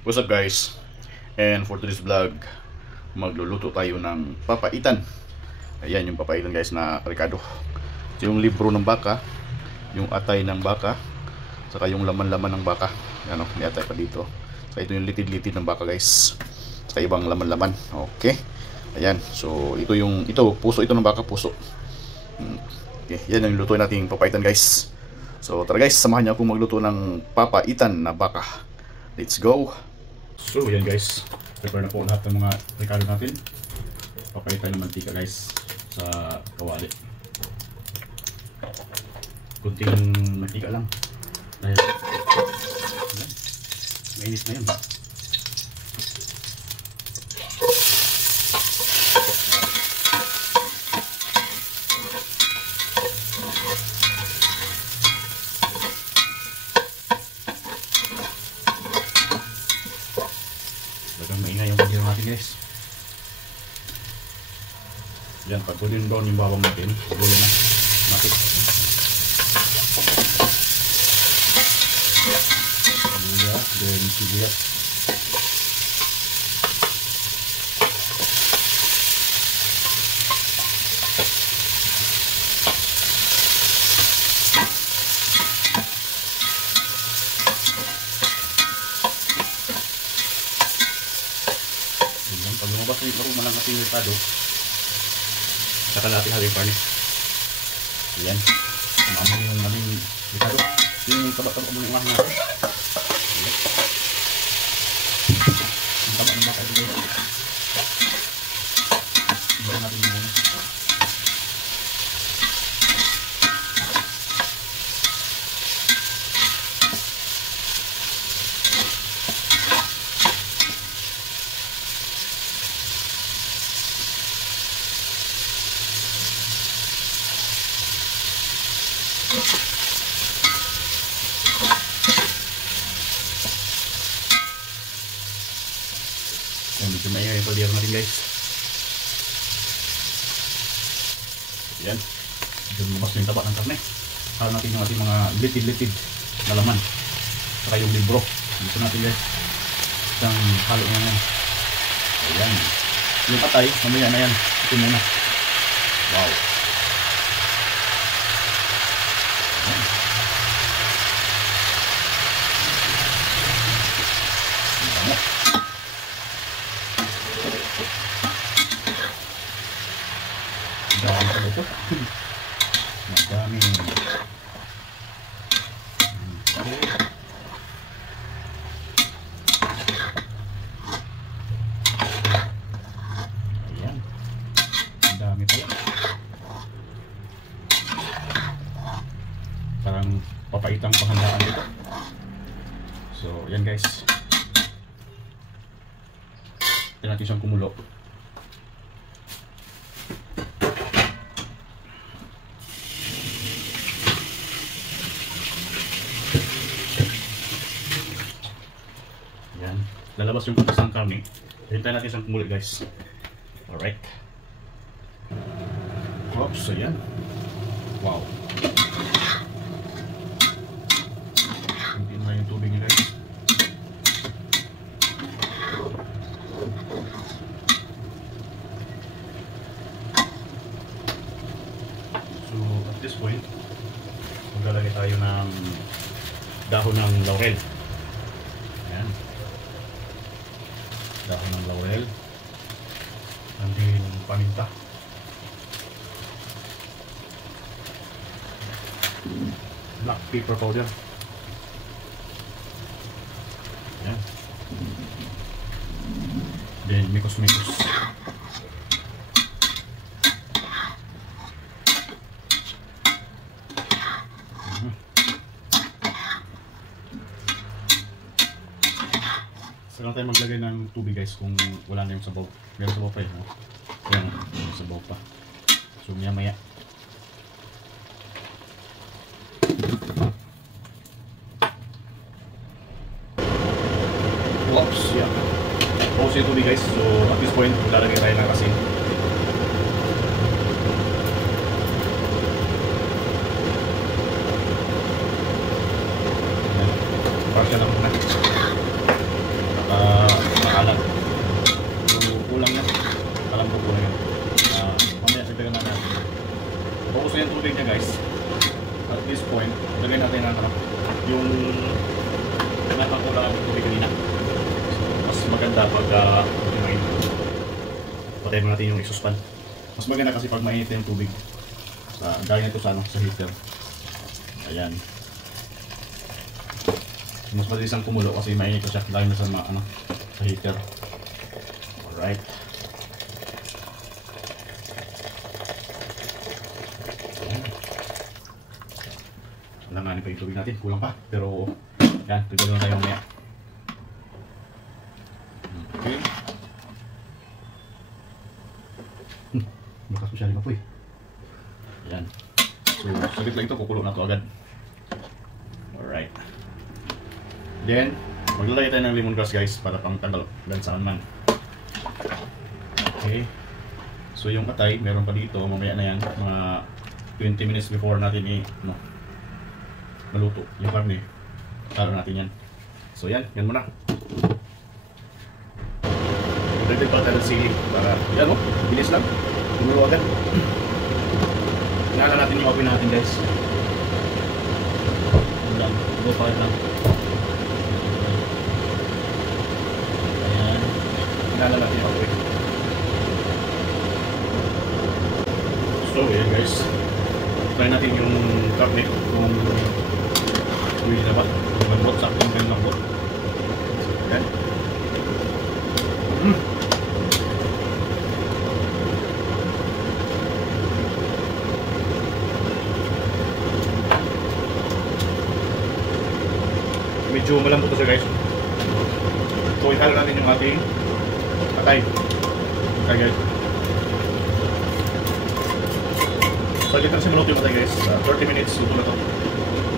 What's up guys? And for today's vlog, magluluto tayo ng papaitan. Ayan yung papaitan guys na Ricardo. Ito yung libro ng baka, yung atay ng baka, saka yung laman-laman ng baka. Ano, may atay pa dito. Saka ito yung litid-litid ng baka guys. Saka ibang laman-laman. Okay. Ayan. So ito puso ito ng baka, puso. Okay, yan yung lutuin nating papaitan guys. So tara guys, samahan niyo akong magluto ng papaitan na baka. Let's go. So yan guys, prepare na po lahat ng mga rekado natin. Papaitan ng mantika guys sa kawali. Kunting mantika lang. Dahil mainit na yan. Talagang maingay yung pagkiro natin guys. Yan, pag golden brown yung bawang natin, gulo na natin. Luya, then sibuyas. Yan, pag lumabas yung aroma ng ating ricado, saka natin haling garnish. Yan, maamoy yung aming ricado. Yung taba-taba mo yung umahin natin. Yung taba ng baka dito. Iba natin yung muna. Medyo maingay yung pagdiyaro natin guys. Yan, medyo lumabas na yung taba ng karne. Saka natin yung ating mga litid-litid na laman. Saka yung libro dito natin guys. Isang halo na yan. Ayan, yung atay mamaya na yan. Ito muna. Wow. Ayan. Dami pa ito. Madami. Ayan. Dami pa yan. Parang papaitang pahandaan dito. So, yan guys. Tignan natin siyang kumulo. Yan. Lalabas yung katas ng karne. Hintayin natin siyang kumulo guys. Alright. Oops, so yan. Wow. Hintayin na yung tubig niya guys. So at this point, maglalagay tayo ng dahon ng laurel. Ayan. Dahon ng laurel. And then paminta. Black pepper powder. Ayan. Then mikos-mikos. Saka lang tayo maglagay ng tubig guys kung wala na yung sabaw. Meron sabaw pa eh. No? Ayan, may sabaw pa. So maya maya. Oops, yeah. Pause yung tubig guys. So at this point, lalagay tayo ng asin. Partial lang muna. kalat. So, kulang na. Alam ko kulang yan. Mamaya sagdagan natin. Focus na yung tubig niya guys. At this point, lagyan natin ang yung nakakulang ang tubig kanina. So, mas maganda pag patayin mo natin yung exhaust fan. Mas maganda kasi pag mainit na yung tubig. Dahil nito sa heater. Ayan. Mas madalis ang kumulo kasi mainit siya dahil na sa heater. Alright. Alanganin pa yung tubig natin, kulang pa. Pero yan, tugulong tayo mamaya. Okay. Bakas masyari pa po eh. Yan. So, saglit lang ito, kukulo na ito agad. Alright. Then, maglalagay tayo ng lemongrass guys para pang tanggal saan man. Okay. So yung atay, meron pa dito, mamaya na yan, mga 20 minutes before natin maluto yung karne. Taro natin yan. So yan muna. Dagdag pa tayo ng sili para, yan bilis lang. Tumulo agad. Tingnan natin yung oven natin guys. Go pa lang. Ayan. Tingnan natin yung oven. So yan guys. Try natin yung karne kung pwede na ba. Malambot, saktong kayo lambot. Ayan. Medyo malambot to siya guys. So ihalo natin yung ating atay. Okay guys. So dito kasi maluto yung atay guys. 30 minutes luto na to.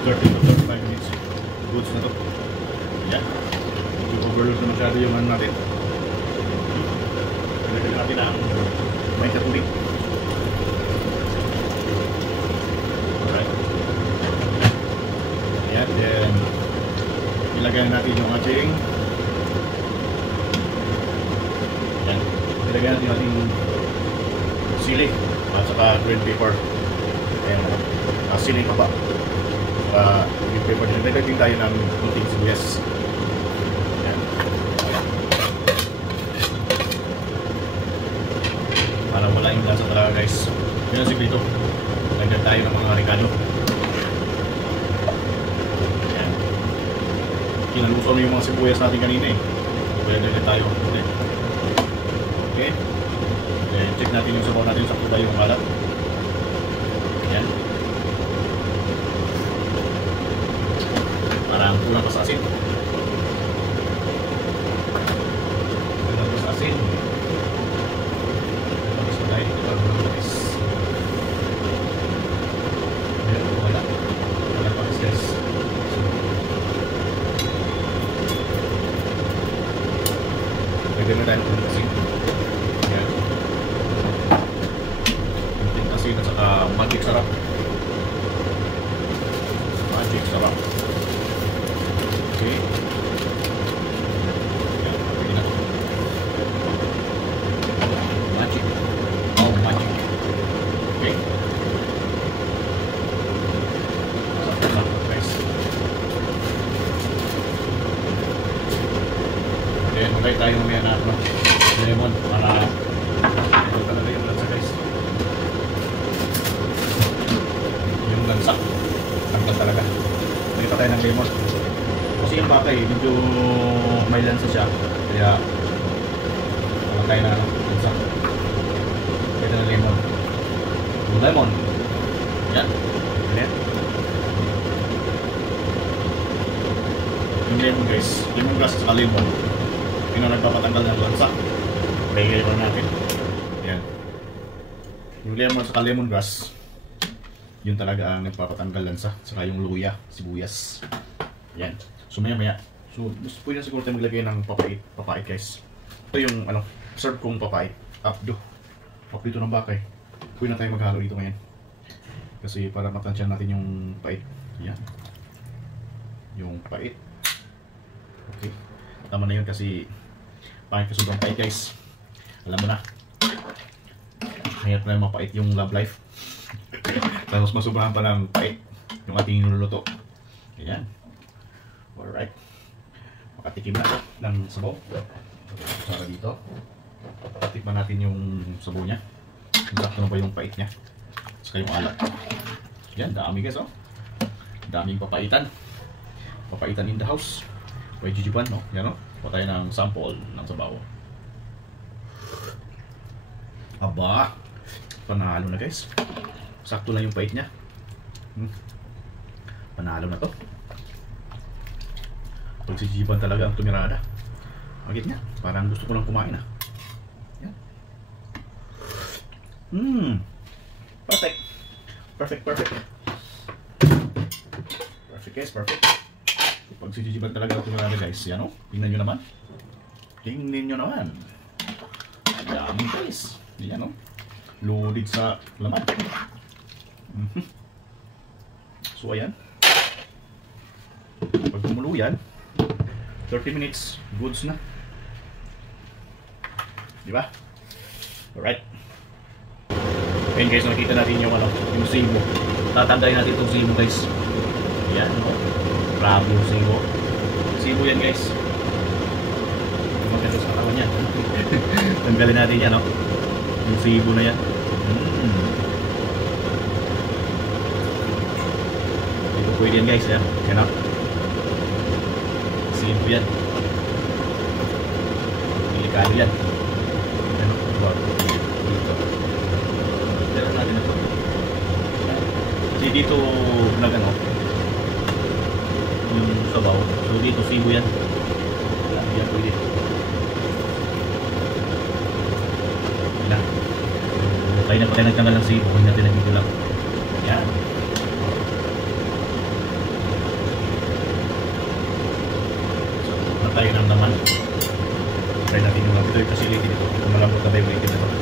30 to 35 minutes. Goods na to. Yan. Yung overload na masyado yung natin. Ilagay natin ang may katubig. Alright. Ayan. Then ilagay natin yung ating yan. Ilagay natin yung ating sili at saka green pepper. Ayan. Sili pa ba? Green pepper. Ilagay din tayo ng kunting sibuyas. Ayan. Para wala yung lasa talaga guys. Yan ang sikrito. Lagyan tayo ng mga ricado. Kinaluso na yung mga sibuyas natin kanina eh. Pwede na tayo. Okay. Then check natin yung sabaw natin. Sakto tayo yung kalat. Ayan. Parang kulang pa sa asin. Kulang pa sa asin. Tapos na tayo. Guys. Ayan. Wala. Wala pa guys. Pwede na tayo ng asin. Ayan. Kunting asin at saka magic sarap. Magic sarap. Okay. Ayan. Pwede na. Magic. Oh, magic. Okay. Sarap lang guys. Then magay tayo mamaya na lemon para ito talaga yung lansa guys. Yung lansa tanggal talaga. Magay pa tayo ng lemon kasi yung baka medyo may lansa siya kaya wala tayo na lansa. Pwede na lemon. Lemon yan. Yan yung lemon guys. Lemon grass at lemon yun ang nagpapatanggal ng lansa. Pagigay pa natin. Yan. Yung lemon sa lemongrass, yun talaga ang nagpapatanggal lansa. Saka yung luya, sibuyas. Yan. So maya maya. So pwede na siguro tayo maglagay ng papait guys. Ito yung serve kong papait. Abdo. Papito ng bakay. Pwede na tayo maghalo dito ngayon. Kasi para matansyan natin yung pait. Yan. Yung pait. Okay. Tama na yun kasi Pangit ka sobrang pait guys. Alam mo na. Mahirap na mapait yung love life. Tapos masubrahan pa ng pait yung ating niluluto. Ayan. Alright. Makatikim na ng sabaw. Sara dito. Tikman natin yung sabaw niya. Sakto na ba yung pait niya. Saka yung alat. Yan, dami guys oh. Daming papaitan. Papaitan in the house. By Gigiban, no? Yan no? Kuha tayo ng sample ng sabaw. Aba! Panalo na guys. Sakto na yung pait niya. Panalo na to. Pag si Gigiban talaga ang tumirada. Agit niya. Parang gusto ko lang kumain ah. Yan. Perfect. Perfect, perfect. Perfect guys, perfect. Pag si Gigiban talaga ang tumirada guys. Yan o. Tingnan nyo naman. Tingnan nyo naman. Dami guys. Yan o. Loaded sa laman. So ayan. Pag gumulo yan, 30 minutes, goods na. Diba? Alright. Ayan guys, nakita natin yung ano, yung sibo. Tatandayin natin itong sibo guys. Ayan, no? Grabe yung sibo. Sibo yan guys. Maganda sa katawan yan. Tanggalin natin yan, no? Yung sibo na yan. Ito pwede yan guys, yan. Yan up. Sibo yan. Delikado yan. Ano? Dito. Tira natin ito. Kasi dito nag-ano yung sabaw. So dito sibo yan. Yan pwede. Yan. Tayo na patay nagtanggal ng sibo. Huwag natin nagbibilang. Yan. So patay ng naman. Try natin yung ito yung facility dito. Kung malambot na ba yung ikin na ito.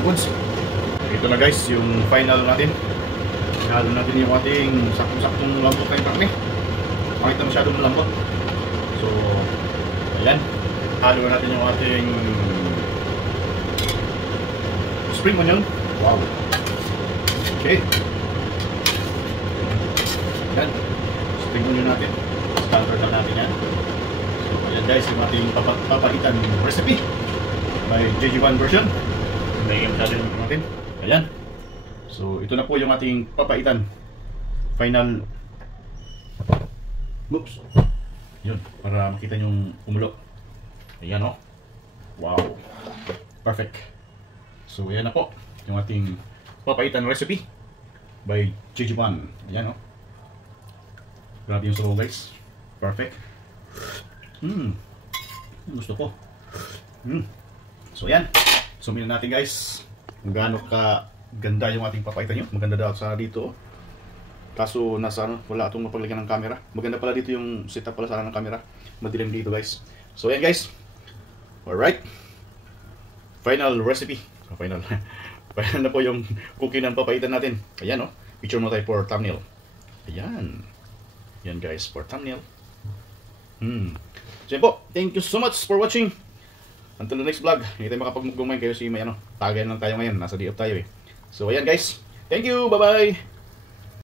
Goods. Ito na guys, yung final natin. Halo natin yung ating saktong lambot na yung karne. Pakit na masyadong lambot. So, ayan. Halo natin yung ating spring onion. Wow. Okay. Ayan. Spring onion natin. Standard lang natin yan. So, ayan guys, yung ating papaitan recipe by Gigiban version. Nagiging masyado natin. Ayan. So, ito na po yung ating papaitan. Final. Oops. Yun. Para makita yung kumulo. Ayan o. Wow. Perfect. So, ayan na po. Yung ating papaitan recipe by Gigiban. Ayan o. Grabe yung sabaw guys. Perfect. Gusto ko. So, ayan. Sumin natin guys kung gaano ka ganda yung ating papaitan nyo. Maganda daw sa dito. Kaso nasa ano, wala itong mapaglagyan ng camera. Maganda pala dito yung setup pala sana ng camera. Madilim dito guys. So ayan guys. Alright. Final recipe. Final. Final na po yung cookie ng papaitan natin. Ayan o. Picture mo tayo for thumbnail. Ayan. Yan guys for thumbnail. So yan po. Thank you so much for watching. Until the next vlog, hindi tayo makapag-mukbang kayo si may ano, tagayan lang tayo ngayon, nasa di-off tayo eh. So ayan guys, thank you, bye bye!